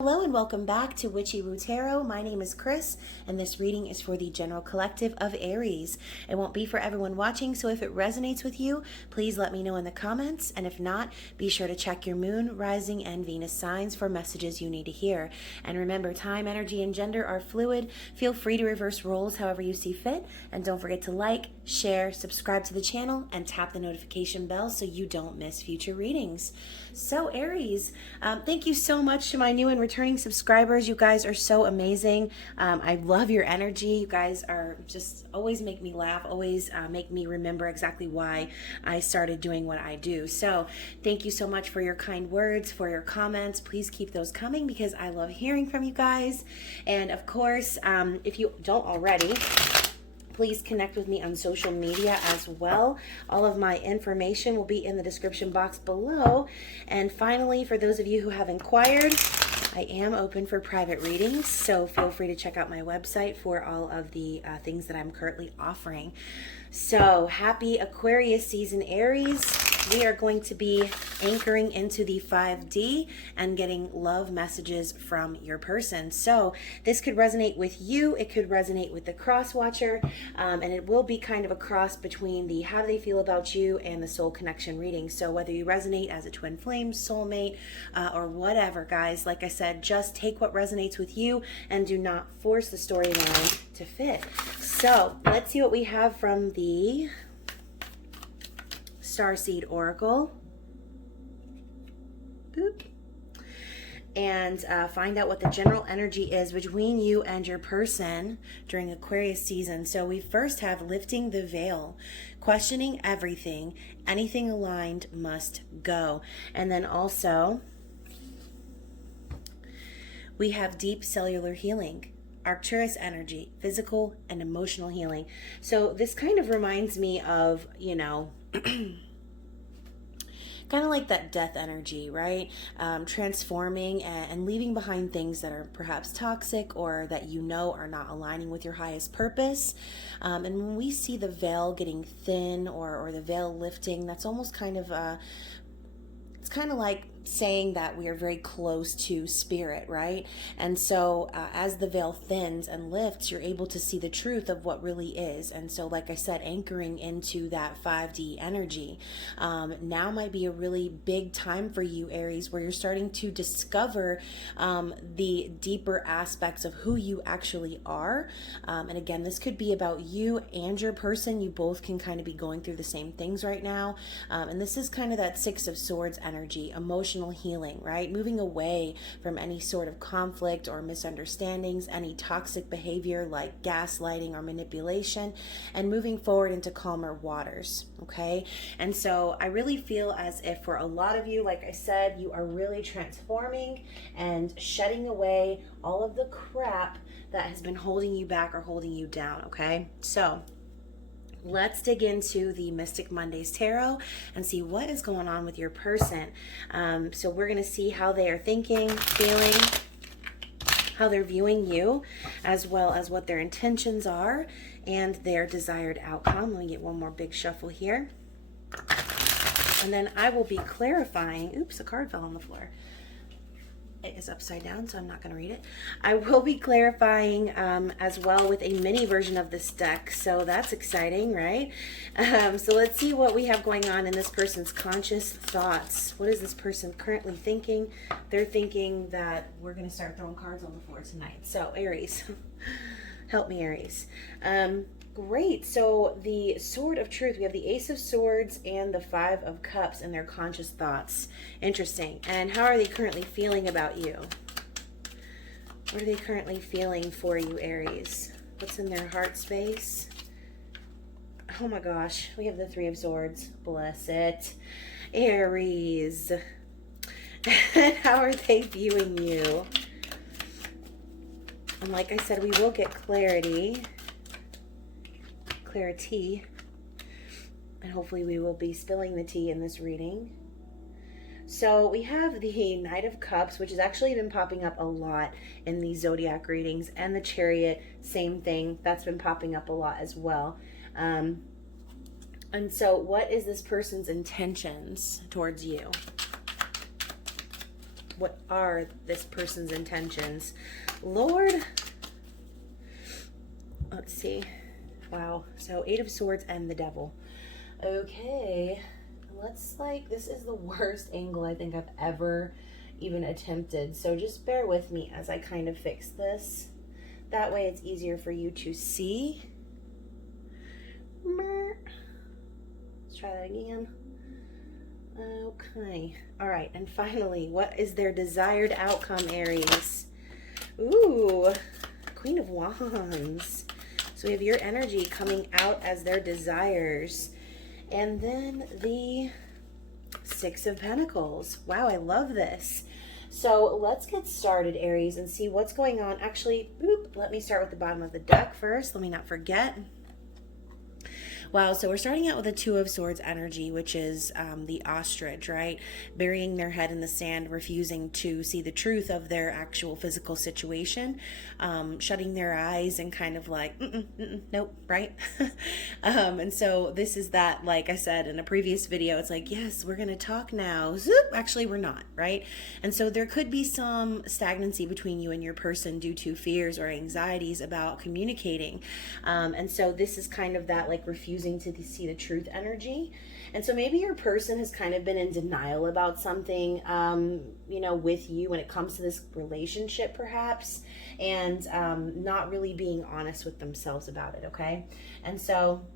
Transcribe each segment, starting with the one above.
Hello and welcome back to Witchy-Woo Tarot. My name is Chris and this reading is for the general collective of Aries. It won't be for everyone watching, so if it resonates with you, please let me know in the comments, and if not, be sure to check your moon, rising, and Venus signs for messages you need to hear. And remember, time, energy, and gender are fluid. Feel free to reverse roles however you see fit, and don't forget to like, share, subscribe to the channel, and tap the notification bell so you don't miss future readings. So Aries, thank you so much to my new and returning subscribers. You guys are so amazing. I love your energy. You guys are just always make me laugh, always make me remember exactly why I started doing what I do. So thank you so much for your kind words, for your comments. Please keep those coming because I love hearing from you guys. And of course, if you don't already, please connect with me on social media as well. All of my information will be in the description box below. And finally, for those of you who have inquired, I am open for private readings, so feel free to check out my website for all of the things that I'm currently offering. So happy Aquarius season, Aries. We are going to be anchoring into the 5D and getting love messages from your person. So this could resonate with you. It could resonate with the cross watcher. And it will be kind of a cross between the how do they feel about you and the soul connection reading. So whether you resonate as a twin flame, soulmate, or whatever, guys, like I said, just take what resonates with you and do not force the storyline to fit. So let's see what we have from the Starseed Oracle. Boop. And find out what the general energy is between you and your person during Aquarius season. So we first have lifting the veil, questioning everything, anything aligned must go. And then also we have deep cellular healing, Arcturus energy, physical and emotional healing. So this kind of reminds me of, you know, kind of like that death energy, right? Transforming and leaving behind things that are perhaps toxic or that you know are not aligning with your highest purpose. And when we see the veil getting thin or the veil lifting, that's almost kind of it's kind of like saying that we are very close to spirit, right? And so as the veil thins and lifts, you're able to see the truth of what really is. And so, like I said, anchoring into that 5D energy. Now might be a really big time for you, Aries, where you're starting to discover the deeper aspects of who you actually are. And again, this could be about you and your person. You both can kind of be going through the same things right now. And this is kind of that Six of Swords energy, emotional healing, right? Moving away from any sort of conflict or misunderstandings, any toxic behavior like gaslighting or manipulation, and moving forward into calmer waters, okay? And so I really feel as if for a lot of you, like I said, you are really transforming and shedding away all of the crap that has been holding you back or holding you down, okay? So let's dig into the Mystic Mondays Tarot and see what is going on with your person. So we're going to see how they are thinking, feeling, how they're viewing you, as well as what their intentions are and their desired outcome. Let me get one more big shuffle here. And then I will be clarifying. Oops, a card fell on the floor. It is upside down, so I'm not going to read it. I will be clarifying as well with a mini version of this deck, so that's exciting, right? So let's see what we have going on in this person's conscious thoughts. What is this person currently thinking? They're thinking that we're going to start throwing cards on the floor tonight. So Aries, help me, Aries. Great. So the Sword of Truth, we have the Ace of Swords and the Five of Cups and their conscious thoughts. Interesting. And how are they currently feeling about you? What are they currently feeling for you, Aries? What's in their heart space? Oh my gosh. We have the Three of Swords. Bless it. Aries. How are they viewing you? And like I said, we will get clarity, and hopefully we will be spilling the tea in this reading. So we have the Knight of Cups, which has actually been popping up a lot in these zodiac readings, and the Chariot, same thing, that's been popping up a lot as well. And so what is this person's intentions towards you? What are this person's intentions? Lord, let's see. Wow. So 8 of Swords and the Devil. Okay. This is the worst angle I think I've ever even attempted. So just bear with me as I kind of fix this. That way it's easier for you to see. Let's try that again. Okay. All right. And finally, what is their desired outcome, Aries? Ooh, Queen of Wands. So we have your energy coming out as their desires. And then the 6 of Pentacles. Wow, I love this. So let's get started, Aries, and see what's going on. Actually, let me start with the bottom of the deck first. Let me not forget. Wow, so we're starting out with a 2 of Swords energy, which is the ostrich, right? Burying their head in the sand, refusing to see the truth of their actual physical situation, shutting their eyes and kind of like, nope, right? And so this is that, like I said in a previous video, it's like, yes, we're going to talk now. Zoop, actually, we're not, right? And so there could be some stagnancy between you and your person due to fears or anxieties about communicating. And so this is kind of that like refusing to see the truth energy. And so maybe your person has kind of been in denial about something, you know, with you when it comes to this relationship perhaps, and not really being honest with themselves about it, okay? And so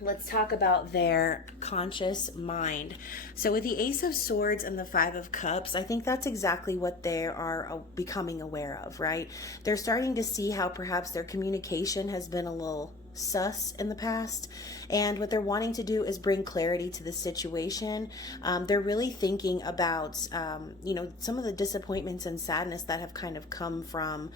let's talk about their conscious mind. So with the Ace of Swords and the 5 of Cups, I think that's exactly what they are becoming aware of, right? They're starting to see how perhaps their communication has been a little sus in the past, and what they're wanting to do is bring clarity to the situation. They're really thinking about you know, some of the disappointments and sadness that have kind of come from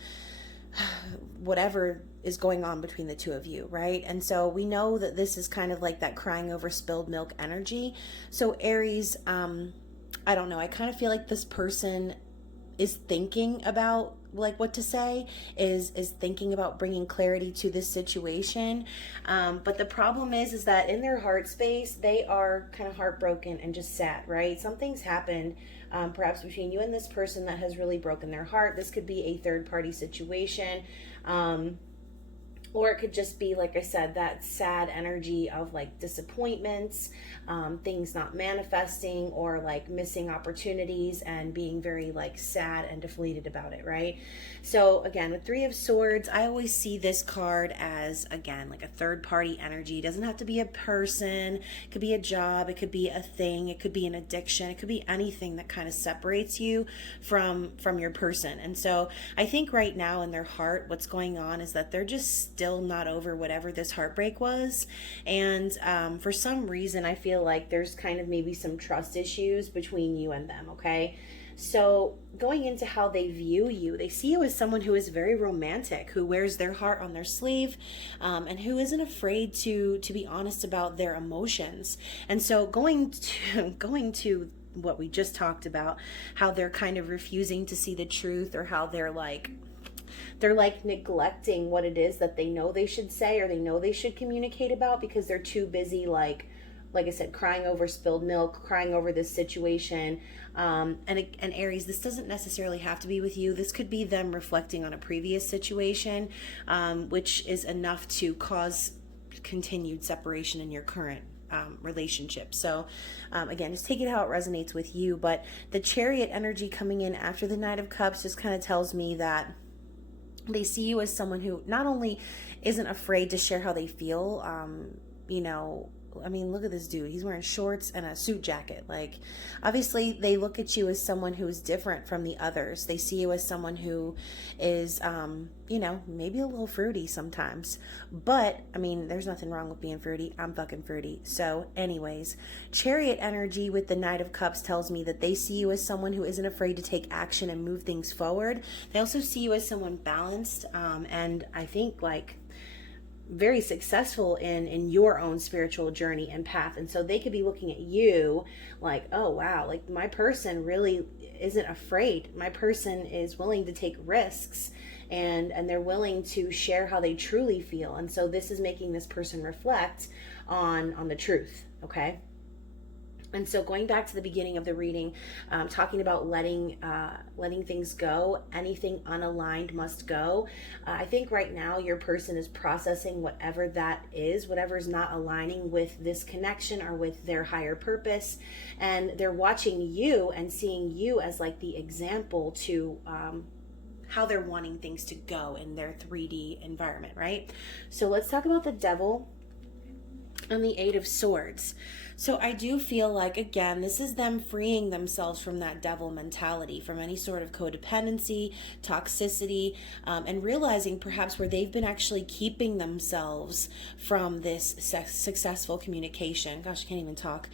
whatever is going on between the two of you, right? And so we know that this is kind of like that crying over spilled milk energy. So Aries, I don't know, I kind of feel like this person is thinking about like what to say, is thinking about bringing clarity to this situation. But the problem is that in their heart space, they are kind of heartbroken and just sad, right? Something's happened perhaps between you and this person that has really broken their heart. This could be a third party situation. Or it could just be, like I said, that sad energy of like disappointments, things not manifesting, or like missing opportunities and being very like sad and deflated about it, right? So again, with 3 of Swords, I always see this card as, again, like a third party energy. It doesn't have to be a person. It could be a job. It could be a thing. It could be an addiction. It could be anything that kind of separates you from your person. And so I think right now in their heart, what's going on is that they're just still not over whatever this heartbreak was. And for some reason, I feel like there's kind of maybe some trust issues between you and them, okay? So going into how they view you, they see you as someone who is very romantic, who wears their heart on their sleeve, and who isn't afraid to be honest about their emotions. And so going to what we just talked about, how they're kind of refusing to see the truth, or how they're like neglecting what it is that they know they should say, or they know they should communicate about, because they're too busy, like I said, crying over spilled milk, crying over this situation. And Aries, this doesn't necessarily have to be with you. This could be them reflecting on a previous situation, which is enough to cause continued separation in your current relationship. So again, just take it how it resonates with you. But the Chariot energy coming in after the Knight of Cups just kind of tells me that they see you as someone who not only isn't afraid to share how they feel, you know, I mean, look at this dude. He's wearing shorts and a suit jacket. Like, obviously, they look at you as someone who is different from the others. They see you as someone who is, you know, maybe a little fruity sometimes. But, I mean, there's nothing wrong with being fruity. I'm fucking fruity. So, anyways, Chariot energy with the Knight of Cups tells me that they see you as someone who isn't afraid to take action and move things forward. They also see you as someone balanced, and I think, like, very successful in your own spiritual journey and path. And so they could be looking at you like, oh wow, like my person really isn't afraid. My person is willing to take risks, and they're willing to share how they truly feel. And so this is making this person reflect on the truth, okay? And so going back to the beginning of the reading, talking about letting things go, anything unaligned must go. I think right now your person is processing whatever that is, whatever is not aligning with this connection or with their higher purpose. And they're watching you and seeing you as like the example to how they're wanting things to go in their 3D environment, right? So let's talk about the Devil and the Eight of Swords. So I do feel like, again, this is them freeing themselves from that devil mentality, from any sort of codependency, toxicity, and realizing perhaps where they've been actually keeping themselves from this successful communication. Gosh, I can't even talk.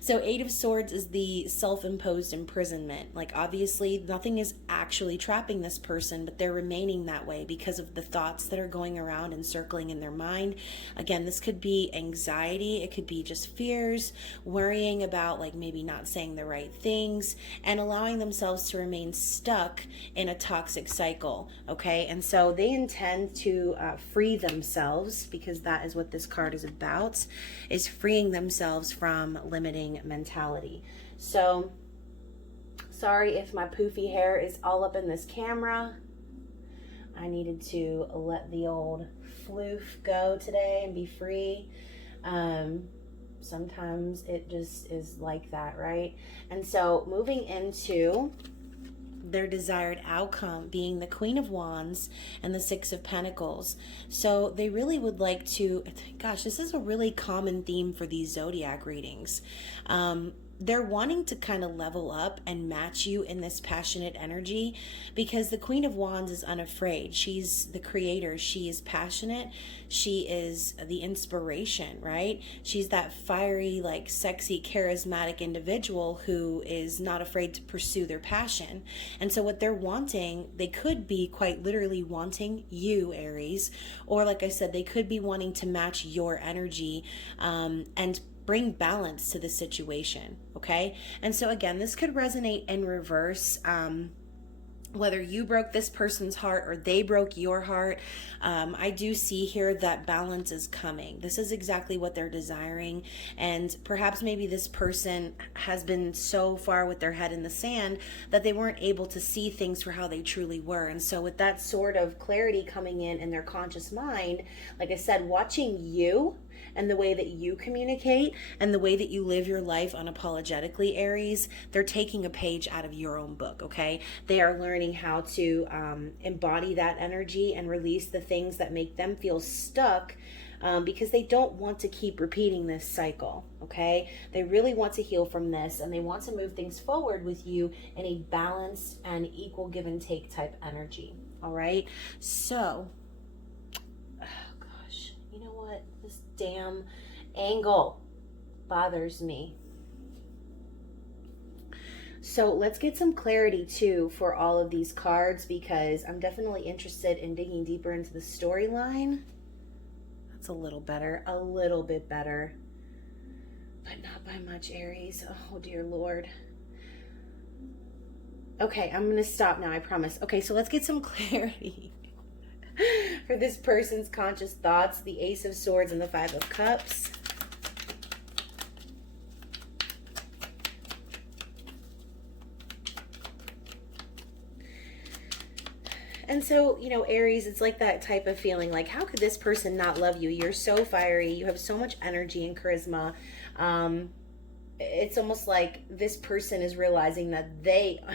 So Eight of Swords is the self-imposed imprisonment. Like, obviously, nothing is actually trapping this person, but they're remaining that way because of the thoughts that are going around and circling in their mind. Again, this could be anxiety. It could be just fears, worrying about like maybe not saying the right things, and allowing themselves to remain stuck in a toxic cycle. Okay, and so they intend to free themselves, because that is what this card is about, is freeing themselves from limiting mentality. So sorry if my poofy hair is all up in this camera. I needed to let the old floof go today and be free. Sometimes it just is like that, right? And so moving into their desired outcome being the Queen of Wands and the Six of Pentacles. So they really would like to, gosh, this is a really common theme for these zodiac readings. They're wanting to kind of level up and match you in this passionate energy, because the Queen of Wands is unafraid. She's the creator. She is passionate. She is the inspiration, right? She's that fiery, like sexy, charismatic individual who is not afraid to pursue their passion. And so what they're wanting, they could be quite literally wanting you, Aries, or like I said, they could be wanting to match your energy and bring balance to the situation, okay? And so again, this could resonate in reverse, whether you broke this person's heart or they broke your heart. I do see here that balance is coming. This is exactly what they're desiring. And perhaps maybe this person has been so far with their head in the sand that they weren't able to see things for how they truly were. And so with that sort of clarity coming in their conscious mind, like I said, watching you and the way that you communicate and the way that you live your life unapologetically, Aries, they're taking a page out of your own book, okay? They are learning how to embody that energy and release the things that make them feel stuck, because they don't want to keep repeating this cycle, okay? They really want to heal from this, and they want to move things forward with you in a balanced and equal give and take type energy, all right? So, you know what? This damn angle bothers me. So let's get some clarity too for all of these cards, because I'm definitely interested in digging deeper into the storyline. That's a little better, a little bit better, but not by much, Aries. Oh dear Lord. Okay, I'm going to stop now, I promise. Okay, so let's get some clarity for this person's conscious thoughts, the Ace of Swords and the Five of Cups. And so, you know, Aries, it's like that type of feeling, like, how could this person not love you? You're so fiery. You have so much energy and charisma. It's almost like this person is realizing that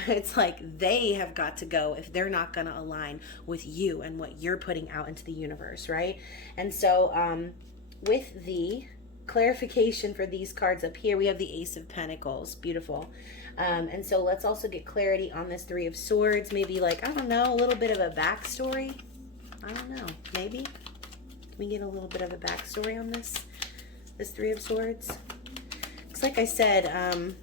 it's like they have got to go if they're not going to align with you and what you're putting out into the universe, right? And so with the clarification for these cards up here, we have the Ace of Pentacles. Beautiful. And so let's also get clarity on this Three of Swords. Maybe like, I don't know, a little bit of a backstory. I don't know. Maybe. Can we get a little bit of a backstory on this Three of Swords? Like I said,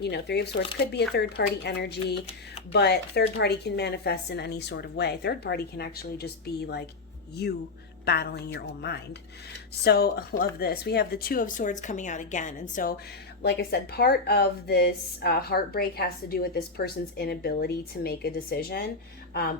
you know, Three of Swords could be a third-party energy, but third party can manifest in any sort of way. Third party can actually just be like you battling your own mind. So I love this. We have the Two of Swords coming out again. And so like I said, part of this heartbreak has to do with this person's inability to make a decision,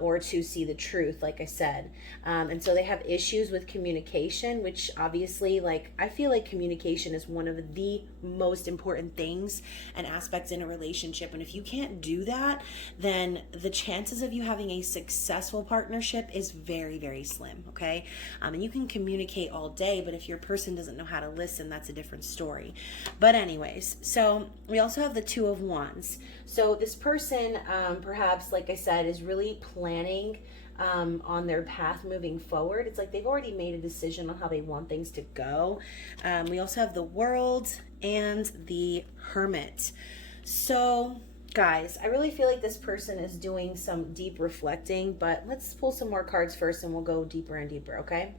or to see the truth, like I said. And so they have issues with communication, which obviously, like, I feel like communication is one of the most important things and aspects in a relationship. And if you can't do that, then the chances of you having a successful partnership is very, very slim, okay? And you can communicate all day, but if your person doesn't know how to listen, that's a different story. But anyways, so we also have the Two of Wands. So this person, perhaps, like I said, is really planning on their path moving forward. It's like they've already made a decision on how they want things to go. We also have the World and the Hermit. So guys, I really feel like this person is doing some deep reflecting, but let's pull some more cards first and we'll go deeper and deeper, okay?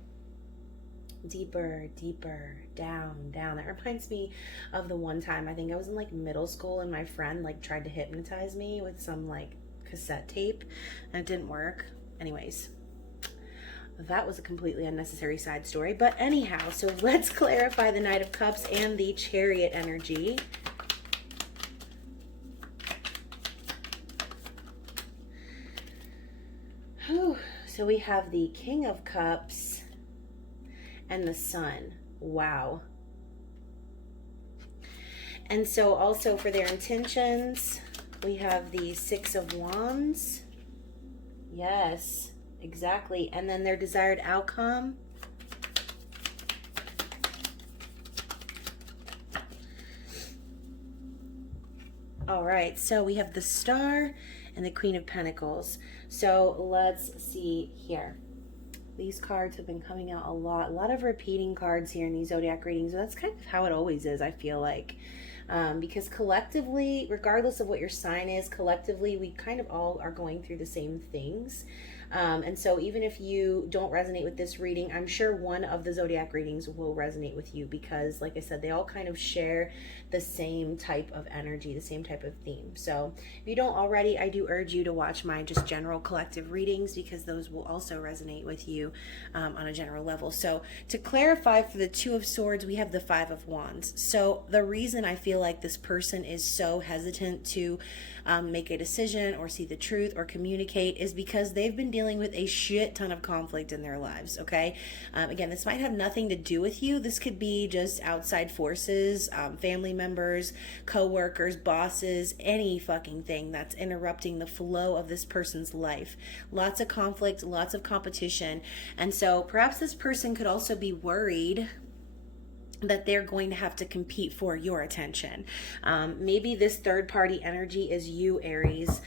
Deeper, deeper, down, down. That reminds me of the one time, I think I was in like middle school and my friend like tried to hypnotize me with some like cassette tape and it didn't work. Anyways, that was a completely unnecessary side story. But anyhow, so let's clarify the Knight of Cups and the Chariot energy. Whew. So we have the King of Cups and the Sun. Wow. And so also for their intentions, we have the Six of Wands. Yes, exactly. And then their desired outcome. All right, so we have the Star and the Queen of Pentacles. So let's see here. These cards have been coming out a lot of repeating cards here in these zodiac readings. That's kind of how it always is, I feel like. Because collectively, regardless of what your sign is, collectively, we kind of all are going through the same things. And so even if you don't resonate with this reading, I'm sure one of the zodiac readings will resonate with you because, like I said, they all kind of share the same type of energy, the same type of theme. So if you don't already, I do urge you to watch my just general collective readings because those will also resonate with you on a general level. So to clarify, for the Two of Swords, we have the Five of Wands. So the reason I feel like this person is so hesitant to make a decision or see the truth or communicate is because they've been dealing with a shit ton of conflict in their lives, okay? Again, this might have nothing to do with you. This could be just outside forces, family members, co-workers, bosses, any fucking thing that's interrupting the flow of this person's life. Lots of conflict, lots of competition. And so perhaps this person could also be worried that they're going to have to compete for your attention. Maybe this third party energy is you, Aries,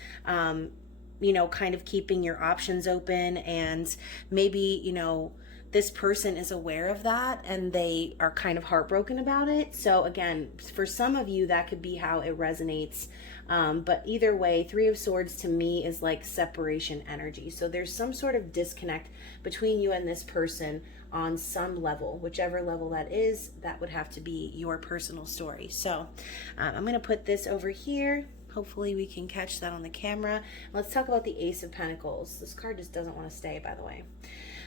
you know, kind of keeping your options open, and maybe, you know, this person is aware of that and they are kind of heartbroken about it. So again, for some of you, that could be how it resonates. But either way, Three of Swords to me is like separation energy. So there's some sort of disconnect between you and this person on some level. Whichever level that is, that would have to be your personal story. So I'm going to put this over here. Hopefully we can catch that on the camera. Let's talk about the Ace of Pentacles. This card just doesn't want to stay, by the way.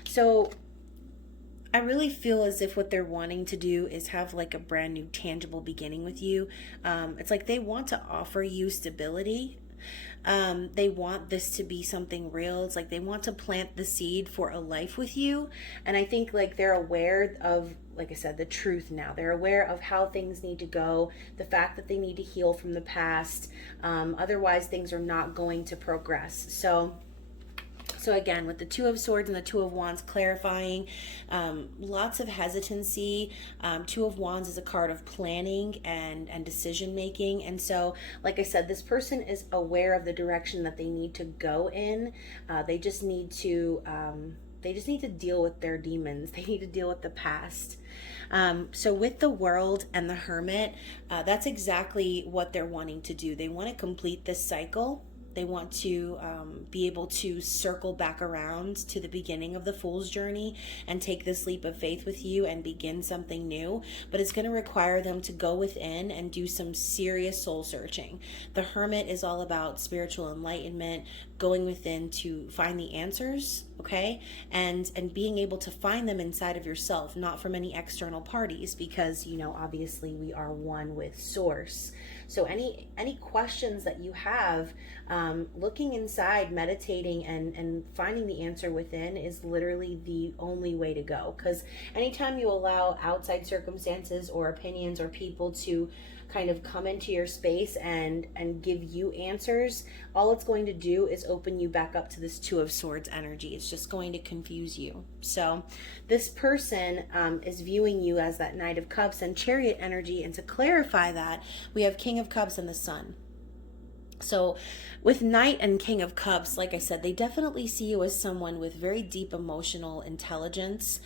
So I really feel as if what they're wanting to do is have like a brand new tangible beginning with you. It's like they want to offer you stability. They want this to be something real. It's like they want to plant the seed for a life with you. And I think like they're aware of, like I said, the truth now. They're aware of how things need to go, the fact that they need to heal from the past. Otherwise, things are not going to progress. So again, with the Two of Swords and the Two of Wands clarifying, lots of hesitancy. Two of Wands is a card of planning and decision making. And so, like I said, this person is aware of the direction that they need to go in. They just need to deal with their demons. They need to deal with the past. So with the World and the Hermit, that's exactly what they're wanting to do. They want to complete this cycle. They want to be able to circle back around to the beginning of the Fool's journey and take this leap of faith with you and begin something new. But it's going to require them to go within and do some serious soul searching. The Hermit is all about spiritual enlightenment, going within to find the answers okay? And being able to find them inside of yourself, not from any external parties, because, you know, obviously we are one with source. So any questions that you have, looking inside, meditating, and finding the answer within is literally the only way to go. Because anytime you allow outside circumstances or opinions or people to kind of come into your space and give you answers, all it's going to do is open you back up to this Two of Swords energy. It's just going to confuse you. So this person is viewing you as that Knight of Cups and Chariot energy. And to clarify that, we have King of Cups and the Sun. So with Knight and King of Cups, like I said, they definitely see you as someone with very deep emotional intelligence,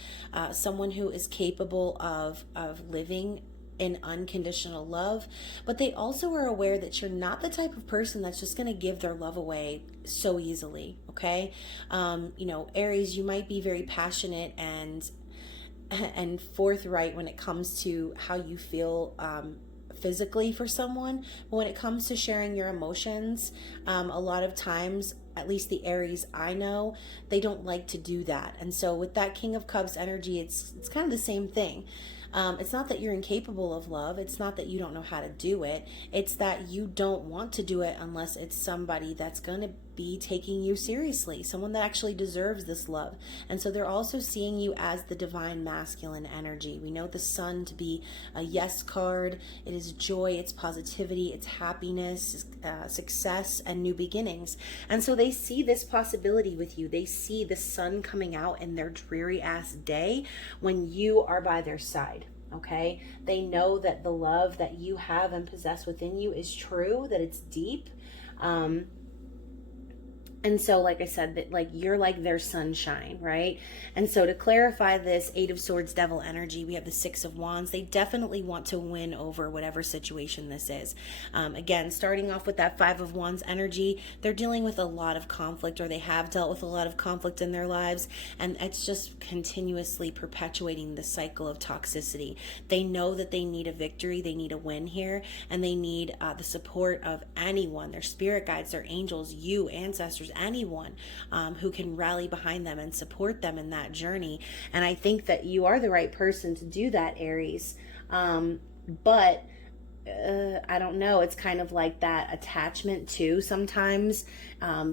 someone who is capable of living in unconditional love, but they also are aware that you're not the type of person that's just going to give their love away so easily, okay? You know, Aries, you might be very passionate and forthright when it comes to how you feel physically for someone, but when it comes to sharing your emotions, a lot of times, at least the Aries I know, they don't like to do that. And so with that King of Cups energy, it's kind of the same thing. It's not that you're incapable of love. It's not that you don't know how to do it. It's that you don't want to do it unless it's somebody that's going to be taking you seriously, someone that actually deserves this love. And so they're also seeing you as the divine masculine energy. We know the Sun to be a yes card. It is joy, it's positivity, it's happiness, success, and new beginnings. And so they see this possibility with you. They see the sun coming out in their dreary ass day when you are by their side. Okay, they know that the love that you have and possess within you is true, that it's deep. And so, like I said, that like you're like their sunshine, right? And so to clarify this Eight of Swords devil energy, we have the Six of Wands. They definitely want to win over whatever situation this is. Again, starting off with that Five of Wands energy, they're dealing with a lot of conflict, or they have dealt with a lot of conflict in their lives, and it's just continuously perpetuating the cycle of toxicity. They know that they need a victory, they need a win here, and they need the support of anyone, their spirit guides, their angels, you, ancestors, anyone who can rally behind them and support them in that journey. And I think that you are the right person to do that, Aries. But I don't know, it's kind of like that attachment too sometimes.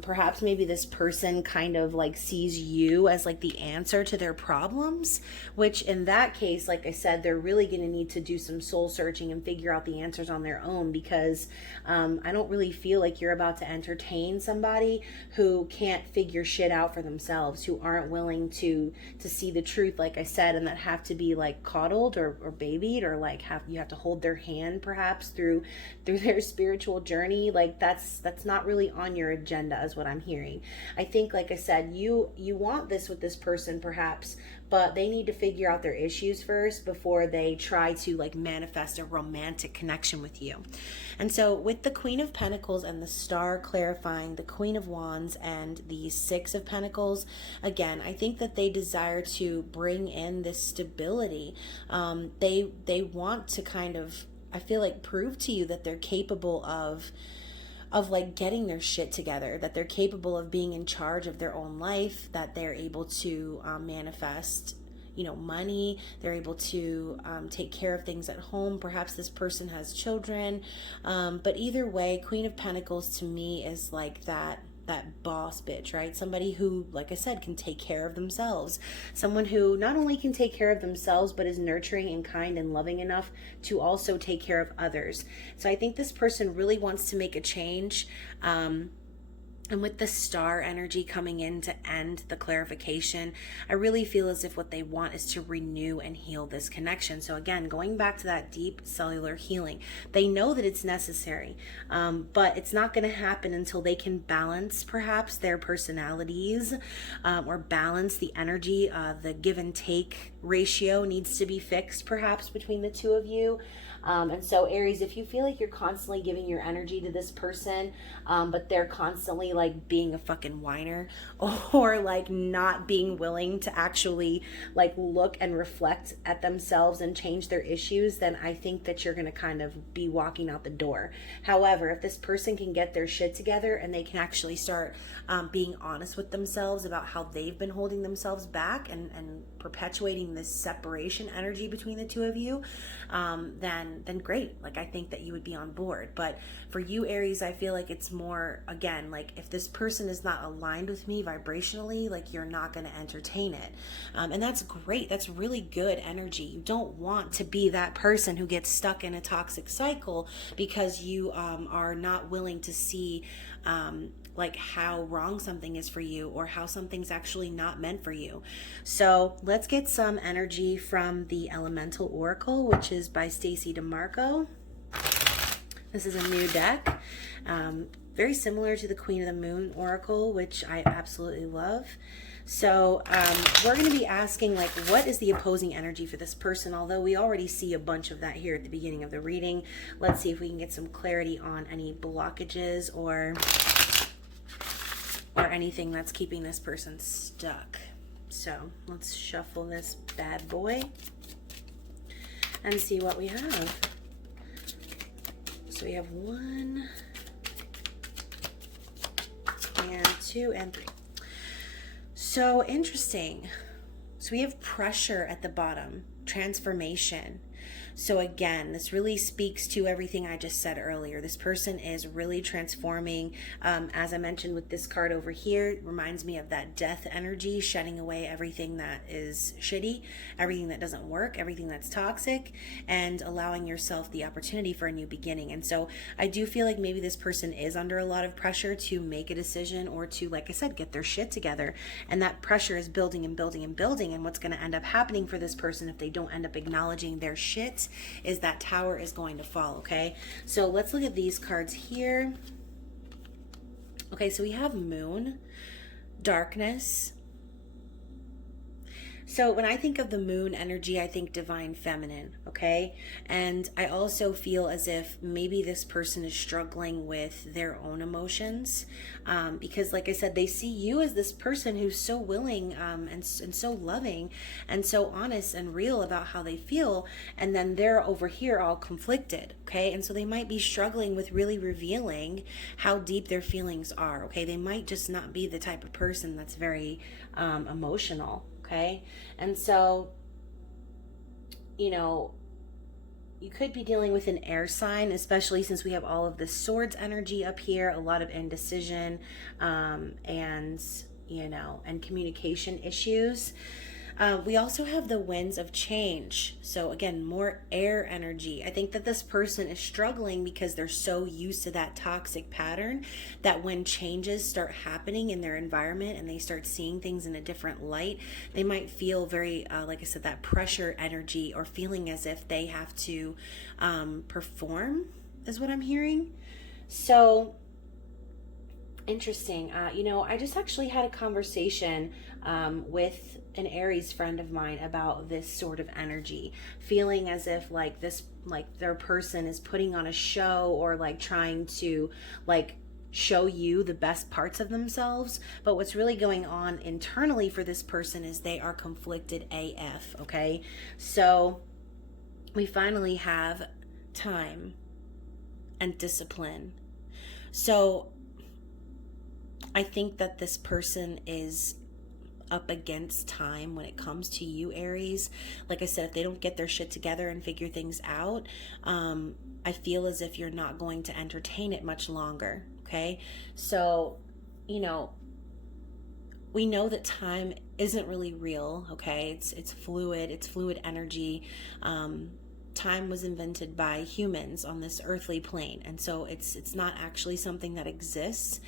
Perhaps maybe this person kind of like sees you as like the answer to their problems, which in that case, like I said, they're really going to need to do some soul searching and figure out the answers on their own, because I don't really feel like you're about to entertain somebody who can't figure shit out for themselves, who aren't willing to see the truth, like I said, and that have to be like coddled or babied, or like you have to hold their hand perhaps through their spiritual journey. Like that's not really on your agenda, is what I'm hearing. I think, like I said, you want this with this person perhaps, but they need to figure out their issues first before they try to like manifest a romantic connection with you. And so with the Queen of Pentacles and the Star clarifying the Queen of Wands and the Six of Pentacles, again, I think that they desire to bring in this stability. They want to kind of, I feel like, prove to you that they're capable of like getting their shit together, that they're capable of being in charge of their own life, that they're able to manifest, you know, money, they're able to take care of things at home. Perhaps this person has children, but either way, Queen of Pentacles to me is like that boss bitch, right? Somebody who, like I said, can take care of themselves. Someone who not only can take care of themselves, but is nurturing and kind and loving enough to also take care of others. So I think this person really wants to make a change. And with the Star energy coming in to end the clarification, I really feel as if what they want is to renew and heal this connection. So again, going back to that deep cellular healing, they know that it's necessary, but it's not going to happen until they can balance perhaps their personalities, or balance the energy. The give and take ratio needs to be fixed perhaps between the two of you. And so Aries, if you feel like you're constantly giving your energy to this person, but they're constantly like being a fucking whiner or like not being willing to actually like look and reflect at themselves and change their issues, then I think that you're going to kind of be walking out the door. However, if this person can get their shit together and they can actually start being honest with themselves about how they've been holding themselves back and perpetuating this separation energy between the two of you, then great. Like, I think that you would be on board. But for you, Aries, I feel like it's more, again, like if this person is not aligned with me vibrationally, like you're not going to entertain it. And that's great. That's really good energy. You don't want to be that person who gets stuck in a toxic cycle because you are not willing to see like how wrong something is for you or how something's actually not meant for you. So let's get some energy from the Elemental Oracle, which is by Stacey DeMarco. This is a new deck, very similar to the Queen of the Moon Oracle, which I absolutely love. So we're going to be asking, like, what is the opposing energy for this person? Although we already see a bunch of that here at the beginning of the reading. Let's see if we can get some clarity on any blockages or anything that's keeping this person stuck. So let's shuffle this bad boy and see what we have. So we have 1 and 2 and 3. So interesting. So we have pressure at the bottom, transformation. So again, this really speaks to everything I just said earlier. This person is really transforming. As I mentioned with this card over here, it reminds me of that death energy, shedding away everything that is shitty, everything that doesn't work, everything that's toxic, and allowing yourself the opportunity for a new beginning. And so I do feel like maybe this person is under a lot of pressure to make a decision or to, like I said, get their shit together. And that pressure is building and building and building. And what's going to end up happening for this person if they don't end up acknowledging their shit is that tower is going to fall. Okay, so let's look at these cards here. Okay, so we have Moon, darkness. So when I think of the moon energy, I think divine feminine, okay? And I also feel as if maybe this person is struggling with their own emotions because, like I said, they see you as this person who's so willing and so loving and so honest and real about how they feel. And then they're over here all conflicted, okay? And so they might be struggling with really revealing how deep their feelings are, okay? They might just not be the type of person that's very emotional. Okay, and so, you know, you could be dealing with an air sign, especially since we have all of this swords energy up here, a lot of indecision, and, you know, and communication issues. We also have the winds of change. So again, more air energy. I think that this person is struggling because they're so used to that toxic pattern that when changes start happening in their environment and they start seeing things in a different light, they might feel very, like I said, that pressure energy or feeling as if they have to perform is what I'm hearing. So interesting. You know, I just actually had a conversation with an Aries friend of mine about this sort of energy, feeling as if like this, like their person is putting on a show or like trying to like show you the best parts of themselves. But what's really going on internally for this person is they are conflicted AF. Okay, so we finally have time and discipline. So I think that this person is up against time when it comes to you, Aries. Like I said, if they don't get their shit together and figure things out, I feel as if you're not going to entertain it much longer. Okay, so, you know, we know that time isn't really real. Okay, it's fluid. It's fluid energy. Time was invented by humans on this earthly plane, and so it's not actually something that exists.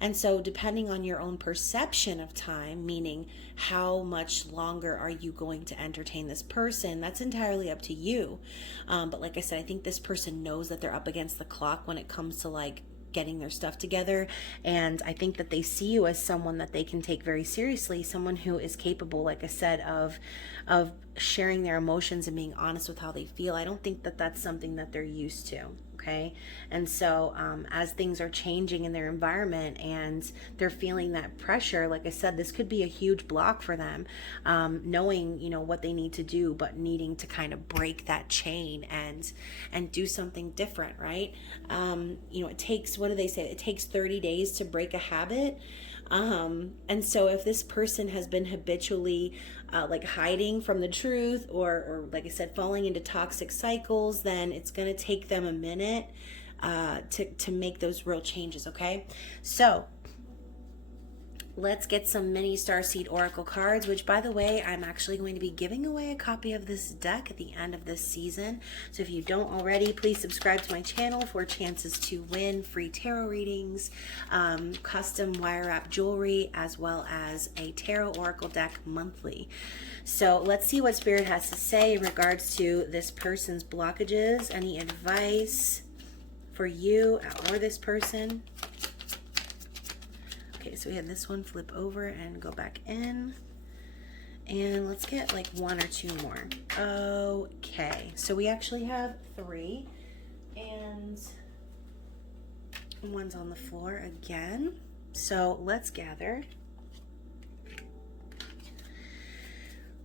And so depending on your own perception of time, meaning how much longer are you going to entertain this person, that's entirely up to you. But like I said, I think this person knows that they're up against the clock when it comes to like getting their stuff together, and I think that they see you as someone that they can take very seriously, someone who is capable, like I said, of sharing their emotions and being honest with how they feel. I don't think that that's something that they're used to. okay? And so as things are changing in their environment and they're feeling that pressure, like I said, this could be a huge block for them, knowing, you know, what they need to do, but needing to kind of break that chain and do something different, right? You know, it takes, what do they say? It takes 30 days to break a habit. And so if this person has been habitually like hiding from the truth, or like I said, falling into toxic cycles, then it's going to take them a minute to make those real changes, okay? So let's get some mini Starseed Oracle cards, which, by the way, I'm actually going to be giving away a copy of this deck at the end of this season. So if you don't already, please subscribe to my channel for chances to win free tarot readings, custom wire wrap jewelry, as well as a tarot oracle deck monthly. So let's see what Spirit has to say in regards to this person's blockages. Any advice for you or this person? Okay, so we had this one flip over and go back in. And let's get like one or two more. Okay, so we actually have 3. And one's on the floor again. So let's gather.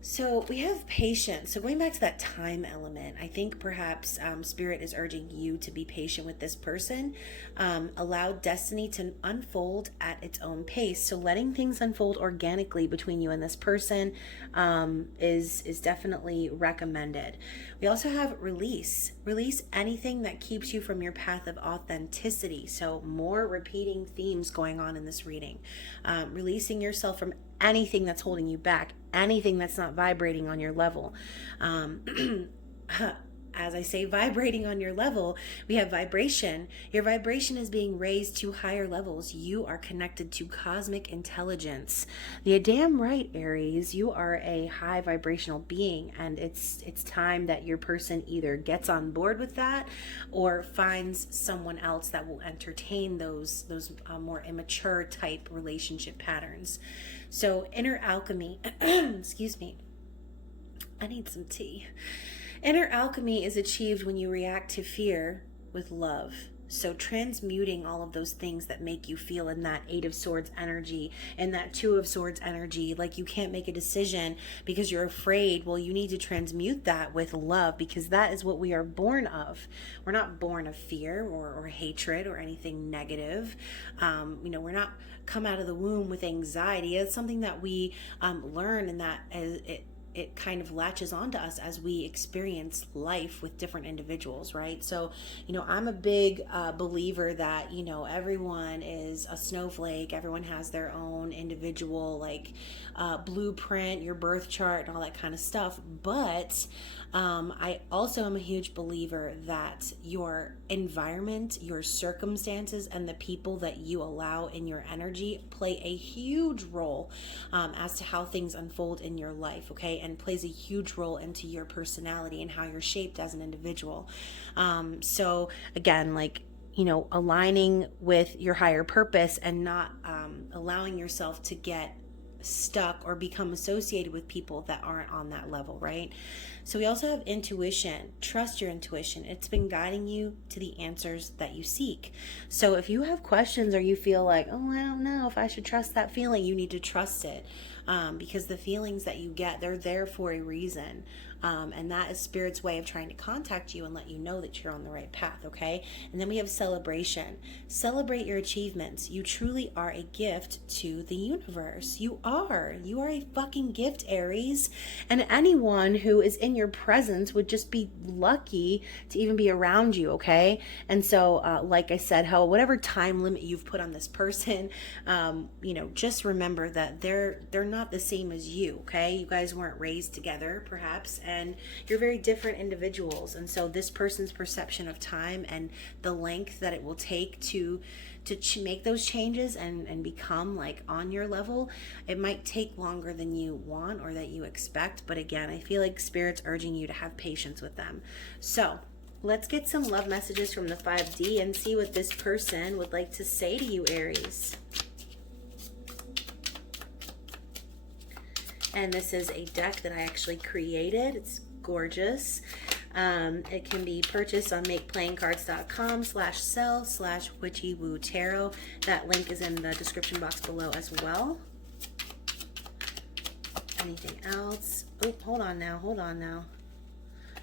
So we have patience. So going back to that time element, I think perhaps Spirit is urging you to be patient with this person. Allow destiny to unfold at its own pace. So letting things unfold organically between you and this person is definitely recommended. We also have release. Release anything that keeps you from your path of authenticity. So more repeating themes going on in this reading. Releasing yourself from anything that's holding you back, anything that's not vibrating on your level. As I say, vibrating on your level, we have vibration. Your vibration is being raised to higher levels. You are connected to cosmic intelligence. You're damn right, Aries. You are a high vibrational being, and it's time that your person either gets on board with that or finds someone else that will entertain those more immature type relationship patterns. So inner alchemy, excuse me, I need some tea. Inner alchemy is achieved when you react to fear with love. So transmuting all of those things that make you feel in that 8 of Swords energy and that 2 of Swords energy, like you can't make a decision because you're afraid. Well, you need to transmute that with love, because that is what we are born of. We're not born of fear or hatred or anything negative. You know, we're not come out of the womb with anxiety. It's something that we learn, and that it kind of latches onto us as we experience life with different individuals, right? So, you know, I'm a big believer that, you know, everyone is a snowflake. Everyone has their own individual, like, blueprint, your birth chart, and all that kind of stuff. But I also am a huge believer that your environment, your circumstances, and the people that you allow in your energy play a huge role as to how things unfold in your life, okay? And plays a huge role into your personality and how you're shaped as an individual. So again, like, you know, aligning with your higher purpose and not allowing yourself to get stuck or become associated with people that aren't on that level, right? So we also have intuition. Trust your intuition. It's been guiding you to the answers that you seek. So if you have questions or you feel like, oh, I don't know if I should trust that feeling, you need to trust it, because the feelings that you get, they're there for a reason. And that is Spirit's way of trying to contact you and let you know that you're on the right path, okay? And then we have celebration. Celebrate your achievements. You truly are a gift to the universe. You are. You are a fucking gift, Aries. And anyone who is in your presence would just be lucky to even be around you, okay? And so, like I said, whatever time limit you've put on this person, you know, just remember that they're not the same as you, okay? You guys weren't raised together, perhaps, and you're very different individuals. And so this person's perception of time and the length that it will take to make those changes and become like on your level, it might take longer than you want or that you expect. But again, I feel like Spirit's urging you to have patience with them. So let's get some love messages from the 5D and see what this person would like to say to you, Aries. And this is a deck that I actually created. It's gorgeous. It can be purchased on makeplayingcards.com/sell/witchywootarot. That link is in the description box below as well. Anything else? Oh, hold on now.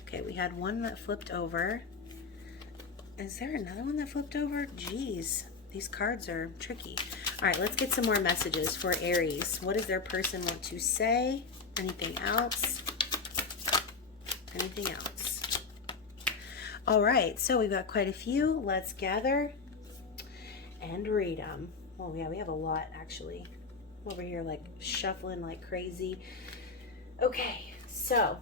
Okay, we had one that flipped over. Is there another one that flipped over? Jeez, these cards are tricky. All right, let's get some more messages for Aries. What does their person want to say? Anything else? Anything else? All right, so we've got quite a few. Let's gather and read them. Oh yeah, we have a lot actually. I'm over here like shuffling like crazy. Okay, so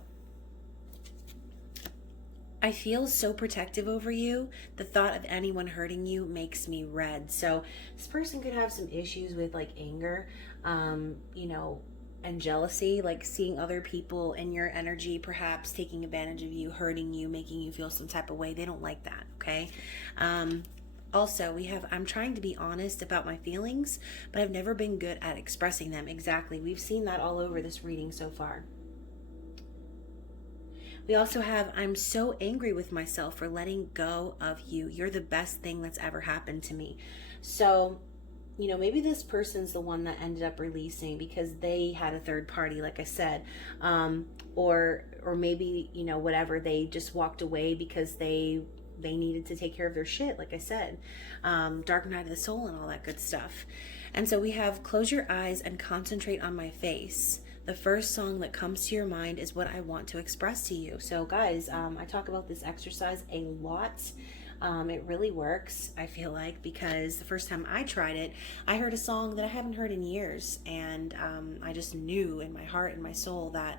I feel so protective over you. The thought of anyone hurting you makes me red. So this person could have some issues with like anger, you know, and jealousy, like seeing other people in your energy, perhaps taking advantage of you, hurting you, making you feel some type of way. They don't like that, okay? Also, we have, I'm trying to be honest about my feelings, but I've never been good at expressing them. Exactly. We've seen that all over this reading so far. We also have, I'm so angry with myself for letting go of you. You're the best thing that's ever happened to me. So, you know, maybe this person's the one that ended up releasing because they had a third party, like I said, or maybe, you know, whatever, they just walked away because they needed to take care of their shit, like I said, dark night of the soul and all that good stuff. And so we have, close your eyes and concentrate on my face. The first song that comes to your mind is what I want to express to you. So guys, I talk about this exercise a lot. It really works, I feel like, because the first time I tried it, I heard a song that I haven't heard in years, and I just knew in my heart and my soul that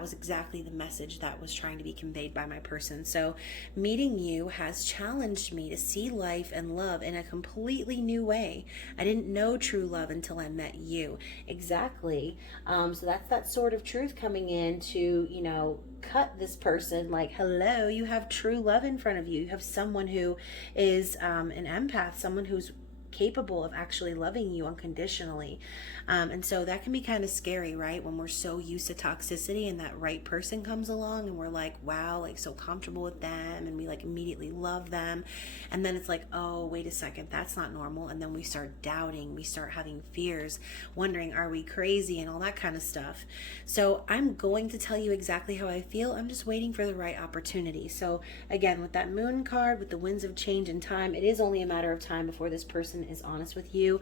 was exactly the message that was trying to be conveyed by my person. So meeting you has challenged me to see life and love in a completely new way. I didn't know true love until I met you. Exactly. So that's that sort of truth coming in to, you know, cut this person like, hello, you have true love in front of you. You have someone who is an empath, someone who's capable of actually loving you unconditionally. And so that can be kind of scary, right? When we're so used to toxicity and that right person comes along and we're like, wow, like so comfortable with them and we like immediately love them. And then it's like, oh, wait a second, that's not normal. And then we start doubting, we start having fears, wondering, are we crazy and all that kind of stuff. So I'm going to tell you exactly how I feel. I'm just waiting for the right opportunity. So again, with that moon card, with the winds of change and time, it is only a matter of time before this person is honest with you.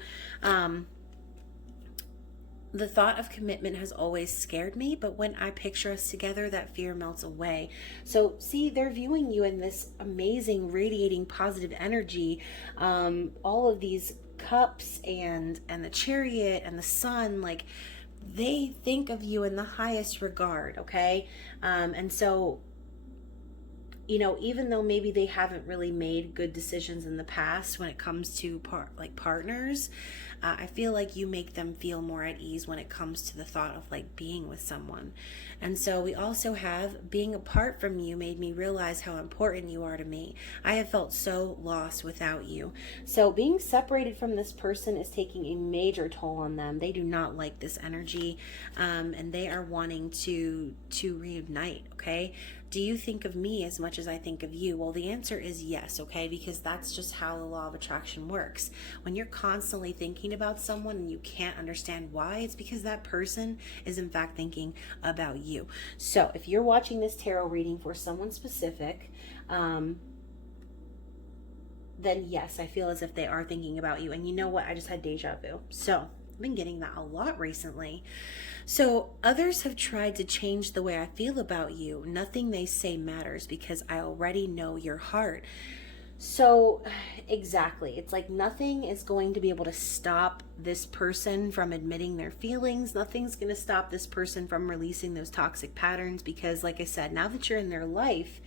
The thought of commitment has always scared me, but when I picture us together, that fear melts away. So see, they're viewing you in this amazing, radiating, positive energy. All of these cups and the chariot and the sun, like they think of you in the highest regard, okay? And so, you know, even though maybe they haven't really made good decisions in the past when it comes to partners, I feel like you make them feel more at ease when it comes to the thought of like being with someone. And so we also have, being apart from you made me realize how important you are to me. I have felt so lost without you. So being separated from this person is taking a major toll on them. They do not like this energy, and they are wanting to reunite, okay? Do you think of me as much as I think of you? Well, the answer is yes, okay? Because that's just how the law of attraction works. When you're constantly thinking about someone and you can't understand why, it's because that person is in fact thinking about you. So if you're watching this tarot reading for someone specific, then yes, I feel as if they are thinking about you. And you know what? I just had deja vu. So I've been getting that a lot recently. So others have tried to change the way I feel about you. Nothing they say matters because I already know your heart. So exactly, it's like nothing is going to be able to stop this person from admitting their feelings. Nothing's going to stop this person from releasing those toxic patterns because, like I said, now that you're in their life,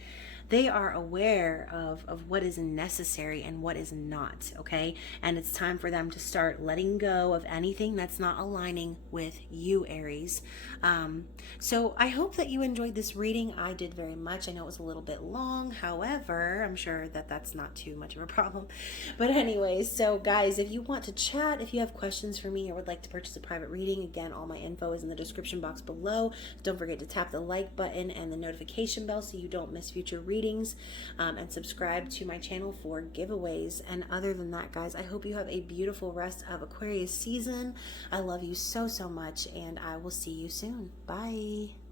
they are aware of what is necessary and what is not, okay? And it's time for them to start letting go of anything that's not aligning with you, Aries. So I hope that you enjoyed this reading. I did very much. I know it was a little bit long. However, I'm sure that that's not too much of a problem. But anyways, so guys, if you want to chat, if you have questions for me or would like to purchase a private reading, again, all my info is in the description box below. Don't forget to tap the like button and the notification bell so you don't miss future readings, and subscribe to my channel for giveaways. And other than that, guys, I hope you have a beautiful rest of Aquarius season. I love you so much, and I will see you soon. Bye.